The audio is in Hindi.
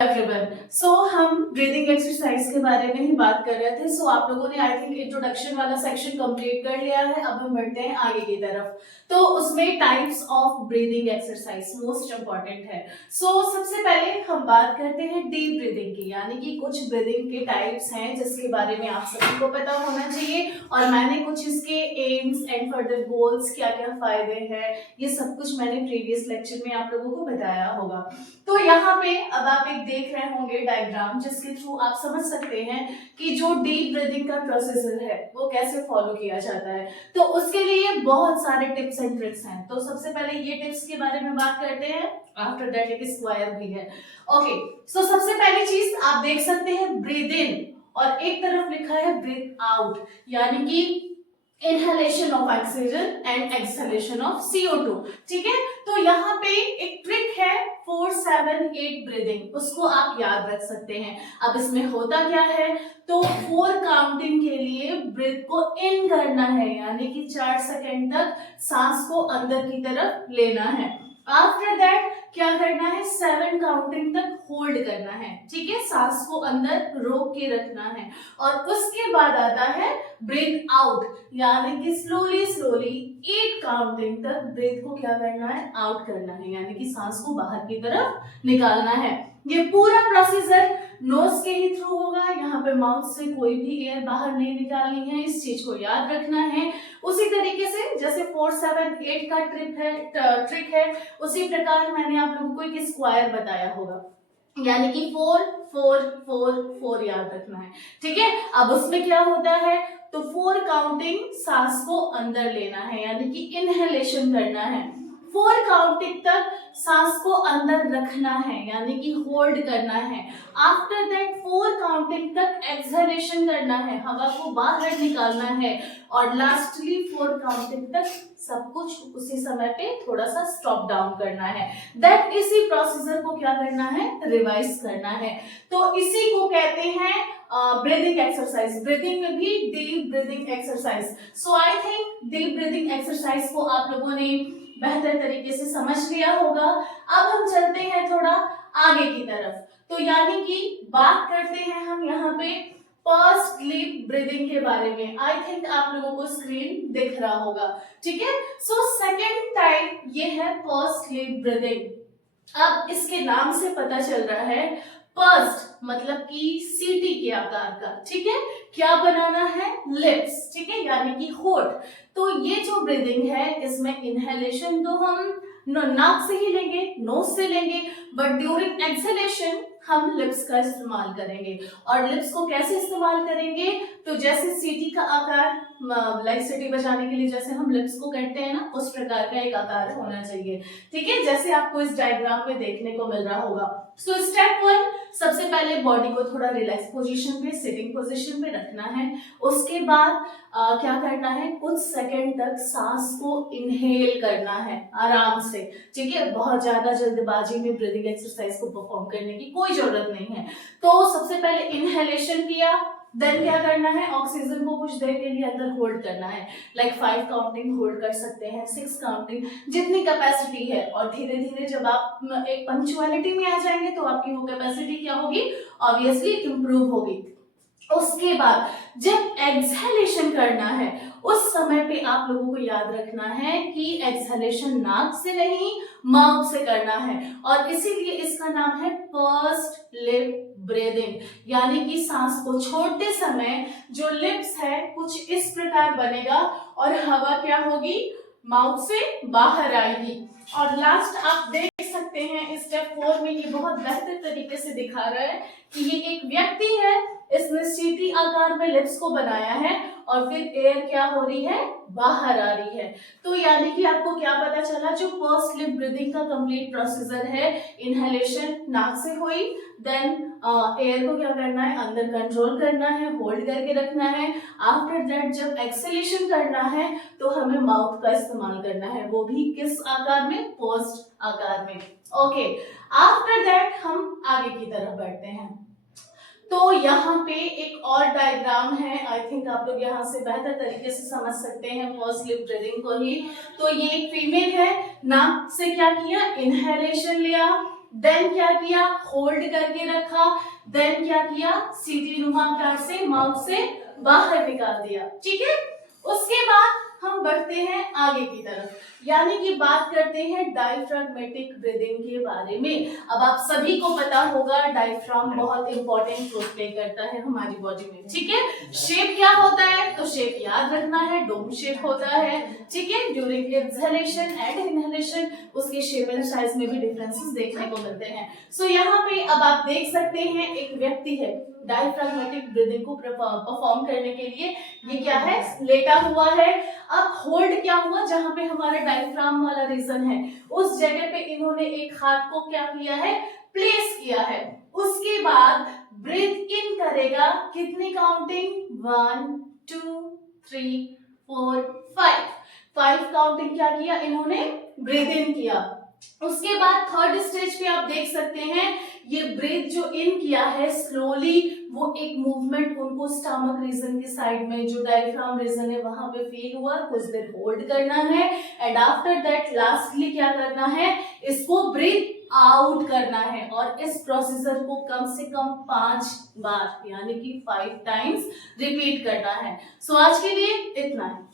एवरीवन, हम ब्रीदिंग एक्सरसाइज के बारे में ही बात कर रहे थे। आप लोगों ने आई थिंक इंट्रोडक्शन वाला सेक्शन कंप्लीट कर लिया है। अब हम बढ़ते हैं आगे की तरफ। तो उसमें types of breathing exercise most important है। सबसे पहले हम बात करते हैं डीप ब्रीदिंग की, यानी कि कुछ ब्रीदिंग के टाइप्स हैं जिसके बारे में आप सभी को पता होना चाहिए, और मैंने कुछ इसके एम्स एंड फर्दर गोल्स, क्या क्या फायदे हैं, ये सब कुछ मैंने प्रीवियस लेक्चर में आप लोगों को बताया होगा। तो यहाँ पे अब आप एक देख रहे होंगे डायग्राम, जिसके थ्रू आप समझ सकते हैं कि जो डीप ब्रीदिंग का प्रोसीजर है वो कैसे फॉलो किया जाता है। तो उसके लिए बहुत सारे टिप्स एंड ट्रिक्स हैं। तो सबसे पहले ये टिप्स के बारे में बात करते हैं, आफ्टर दैट एक स्क्वायर भी है। ओके, सबसे पहली चीज आप देख सकते हैं ब्रीद इन, और एक तरफ लिखा है ब्रीथ आउट, यानी कि inhalation of oxygen and exhalation of CO2। ठीक है, तो यहाँ पे एक ट्रिक है 4-7-8 ब्रीदिंग, उसको आप याद रख सकते हैं। अब इसमें होता क्या है, तो 4 काउंटिंग के लिए ब्रीथ को इन करना है, यानी कि 4 सेकेंड तक सांस को अंदर की तरफ लेना है। आफ्टर दैट क्या करना है, 7 काउंटिंग तक होल्ड करना है। ठीक है, सांस को अंदर रोक के रखना है, और उसके बाद आता है ब्रीथ आउट, यानी कि स्लोली 8 काउंटिंग तक ब्रीथ को क्या करना है, आउट करना है, यानी कि सांस को बाहर की तरफ निकालना है। ये पूरा प्रोसीजर नोज के ही थ्रू होगा, यहाँ पे माउथ से कोई भी एयर बाहर नहीं निकालनी है, इस चीज को याद रखना है। उसी तरीके से जैसे 4-7-8 का ट्रिक है, उसी प्रकार मैंने आप लोगों को एक स्क्वायर बताया होगा, यानी कि 4-4-4-4 याद रखना है। ठीक है, अब उसमें क्या होता है, तो 4 काउंटिंग सांस को अंदर लेना है, यानी कि इनहेलेशन करना है। 4 काउंटिंग तक सांस को अंदर रखना है, यानी कि होल्ड करना है। आफ्टर दैट 4 काउंटिंग तक एक्सहेलेशन करना है, हवा को बाहर निकालना है, और लास्टली 4 काउंटिंग तक सब कुछ उसी समय पे थोड़ा सा स्टॉप डाउन करना है। दैट इसी प्रोसीजर को क्या करना है, रिवाइज करना है। तो इसी को कहते हैं ब्रीदिंग एक्सरसाइज। ब्रीदिंग में भी deep breathing exercise. I think deep breathing exercise को आप लोगों ने बेहतर तरीके से समझ लिया होगा। अब हम चलते हैं थोड़ा आगे की तरफ, तो यानी कि बात करते हैं हम यहाँ पे फर्स्ट लिप ब्रीदिंग के बारे में। आई थिंक आप लोगों को स्क्रीन दिख रहा होगा। ठीक है, सेकेंड टाइप ये है फर्स्ट लिप ब्रीदिंग। अब इसके नाम से पता चल रहा है, फर्स्ट मतलब कि सीटी के आकार का। ठीक है, क्या बनाना है, लिप्स। ठीक है, यानी कि होठ। तो ये जो ब्रीदिंग है, इसमें इनहेलेशन तो हम नाक से ही लेंगे, नोज से लेंगे, बट ड्यूरिंग एक्सहेलेशन हम लिप्स का इस्तेमाल करेंगे। और लिप्स को कैसे इस्तेमाल करेंगे, तो जैसे सीटी का आकार, लाइक सीटी बजाने के लिए जैसे हम लिप्स को करते हैं ना, उस प्रकार का एक आकार होना चाहिए। ठीक है, जैसे आपको इस डायग्राम में देखने को मिल रहा होगा। स्टेप 1, सबसे पहले बॉडी को थोड़ा रिलैक्स पोजीशन पे, सिटिंग पोजीशन पे रखना है। उसके बाद क्या करना है, कुछ सेकंड तक सांस को इनहेल करना है आराम से। ठीक है, बहुत ज्यादा जल्दबाजी में ब्रीदिंग एक्सरसाइज को परफॉर्म करने की कोई जरूरत नहीं है। तो सबसे पहले इनहेलेशन किया, देन क्या करना है, ऑक्सीजन को कुछ देर के लिए अंदर होल्ड करना है, लाइक 5 काउंटिंग होल्ड कर सकते हैं, 6 काउंटिंग, जितनी कैपेसिटी है। और धीरे धीरे जब आप एक पंक्चुअलिटी में आ जाएंगे तो आपकी वो कैपेसिटी क्या होगी, ऑब्वियसली इंप्रूव होगी। उसके बाद जब एक्सहेलेशन करना है, उस समय पे आप लोगों को याद रखना है कि एक्सहेलेशन नाक से नहीं, माउथ से करना है, और इसीलिए इसका नाम है फर्स्ट लिप ब्रीदिंग। यानी कि सांस को छोड़ते समय जो लिप्स है कुछ इस प्रकार बनेगा, और हवा क्या होगी, माउथ से बाहर आएगी। और लास्ट आप देख सकते हैं स्टेप 4 में, ये बहुत बेहतर तरीके से दिखा रहा है कि ये एक व्यक्ति है, इसने सीटी आकार में लिप्स को बनाया है, और फिर एयर क्या हो रही है, बाहर आ रही है। तो यानी कि आपको क्या पता चला, जो फर्स्ट लिप ब्रीदिंग का कंप्लीट प्रोसीजर है, इनहेलेशन नाक से हुई, देन एयर को क्या करना है, अंदर कंट्रोल करना है, होल्ड करके रखना है। आफ्टर दैट जब एक्सहेलेशन करना है तो हमें माउथ का इस्तेमाल करना है, वो भी किस आकार में, फर्स्ट आकार में। ओके, आफ्टर दैट हम आगे की तरफ बढ़ते हैं। तो यहाँ पे एक और डायग्राम है, आई थिंक आप लोग यहाँ से बेहतर तरीके से समझ सकते हैं फर्स्ट लिप ब्रीदिंग को ही। तो ये एक फीमेल है, नाक से क्या किया, इनहेलेशन लिया, देन क्या किया, होल्ड करके रखा, देन क्या किया, सीटी नुमा आकार से माउथ से बाहर निकाल दिया। ठीक है, उसके बाद हम बढ़ते हैं आगे की तरफ, यानी कि बात करते हैं डायफ्राग्मेटिक ब्रीदिंग के बारे में। अब आप सभी को पता होगा डायफ्राम बहुत इंपॉर्टेंट रोल प्ले करता है हमारी बॉडी में। ठीक है, शेप क्या होता है, तो शेप याद रखना है, डोम शेप होता है। ठीक है, ड्यूरिंग एक्सहेलेशन एंड इनहेलेशन उसके शेप एंड साइज में भी डिफरेंसेस देखने को मिलते हैं। सो यहाँ पे अब आप देख सकते हैं एक व्यक्ति है डायफ्राग्मेटिक ब्रीदिंग को परफॉर्म करने के लिए, ये क्या है, लेटा हुआ है। अब होल्ड क्या हुआ, जहां पे हमारा डायफ्राम वाला रीजन है उस जगह पे इन्होंने एक हाथ को क्या किया है, प्लेस किया है। उसके बाद ब्रीथ इन करेगा, कितनी काउंटिंग, 1 2 3 4 5 काउंटिंग क्या किया इन्होंने, ब्रीथ इन किया। उसके बाद थर्ड स्टेज पे आप देख सकते हैं ये ब्रीथ जो इन किया है स्लोली, वो एक मूवमेंट उनको स्टमक रीजन के साइड में जो डायफ्राम रीजन है वहां पे फील हुआ, कुछ देर होल्ड करना है एंड आफ्टर दैट लास्टली क्या करना है, इसको ब्रीथ आउट करना है और इस प्रोसीजर को कम से कम 5 बार यानी कि 5 टाइम्स रिपीट करना है। सो आज के लिए इतना है।